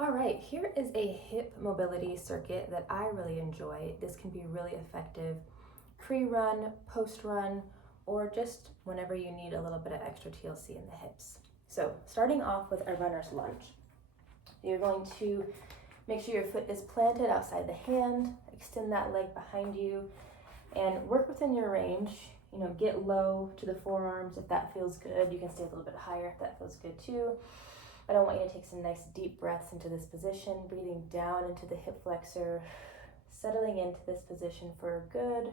All right, here is a hip mobility circuit that I really enjoy. This can be really effective pre-run, post-run, or just whenever you need a little bit of extra TLC in the hips. So starting off with a runner's lunge. You're going to make sure your foot is planted outside the hand, extend that leg behind you, and work within your range. Get low to the forearms if that feels good. You can stay a little bit higher if that feels good too. But I want you to take some nice deep breaths into this position, breathing down into the hip flexor, settling into this position for a good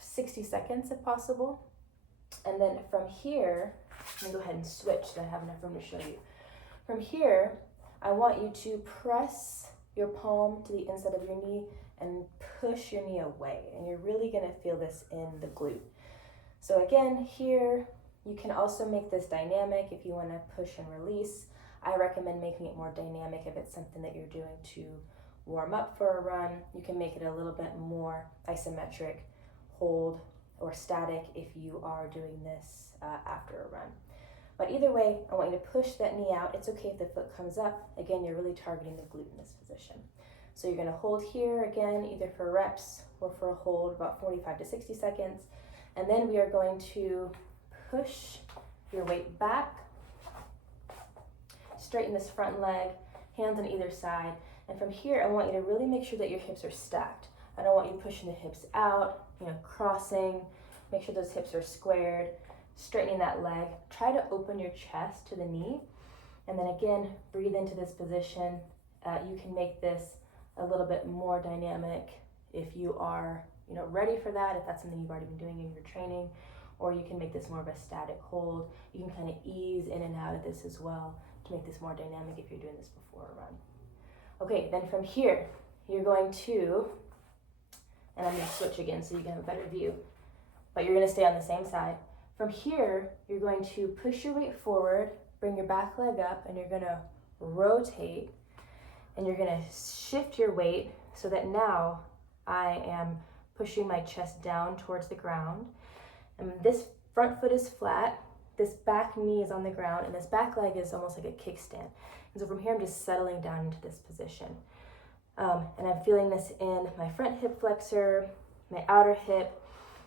60 seconds if possible. And then from here, I'm gonna go ahead and switch so I have enough room to show you. From here, I want you to press your palm to the inside of your knee and push your knee away. And you're really gonna feel this in the glute. So again, here, you can also make this dynamic if you want to push and release. I recommend making it more dynamic if it's something that you're doing to warm up for a run. You can make it a little bit more isometric, hold, or static if you are doing this after a run. But either way, I want you to push that knee out. It's okay if the foot comes up. Again, you're really targeting the glute in this position. So you're going to hold here again, either for reps or for a hold, about 45 to 60 seconds. And then we are going to push your weight back, straighten this front leg, hands on either side. And from here, I want you to really make sure that your hips are stacked. I don't want you pushing the hips out, crossing. Make sure those hips are squared, straightening that leg. Try to open your chest to the knee. And then again, breathe into this position. You can make this a little bit more dynamic if you are, ready for that, if that's something you've already been doing in your training. Or you can make this more of a static hold. You can kind of ease in and out of this as well to make this more dynamic if you're doing this before a run. Okay, then from here, you're going to, and I'm gonna switch again so you can have a better view, but you're gonna stay on the same side. From here, you're going to push your weight forward, bring your back leg up, and you're gonna rotate, and you're gonna shift your weight so that now I am pushing my chest down towards the ground. And this front foot is flat, this back knee is on the ground, and this back leg is almost like a kickstand. And so from here, I'm just settling down into this position. And I'm feeling this in my front hip flexor, my outer hip,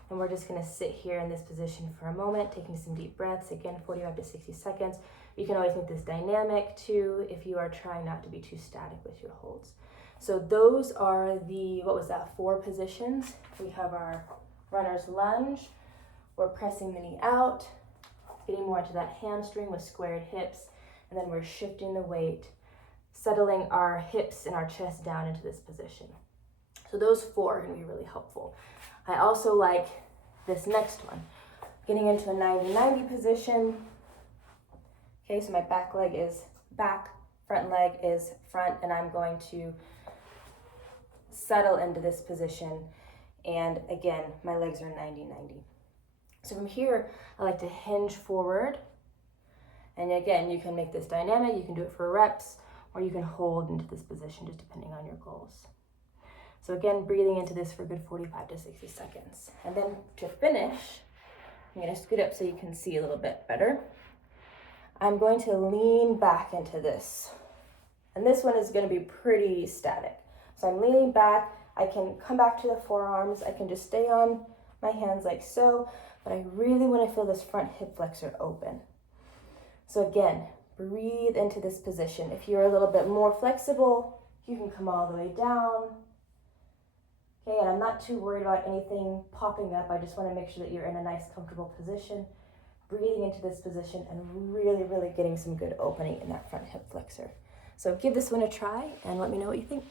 and we're just gonna sit here in this position for a moment, taking some deep breaths, again, 45 to 60 seconds. You can always make this dynamic too if you are trying not to be too static with your holds. So those are the, 4 positions. We have our runner's lunge. We're pressing the knee out, getting more into that hamstring with squared hips, and then we're shifting the weight, settling our hips and our chest down into this position. So those 4 are gonna be really helpful. I also like this next one, getting into a 90-90 position. Okay, so my back leg is back, front leg is front, and I'm going to settle into this position. And again, my legs are 90-90. So from here, I like to hinge forward. And again, you can make this dynamic. You can do it for reps, or you can hold into this position, just depending on your goals. So again, breathing into this for a good 45 to 60 seconds. And then to finish, I'm gonna scoot up so you can see a little bit better. I'm going to lean back into this. And this one is gonna be pretty static. So I'm leaning back. I can come back to the forearms. I can just stay on my hands like so, but I really want to feel this front hip flexor open. So again, breathe into this position. If you're a little bit more flexible, you can come all the way down. Okay, and I'm not too worried about anything popping up. I just want to make sure that you're in a nice, comfortable position. Breathing into this position and really, really getting some good opening in that front hip flexor. So give this one a try and let me know what you think.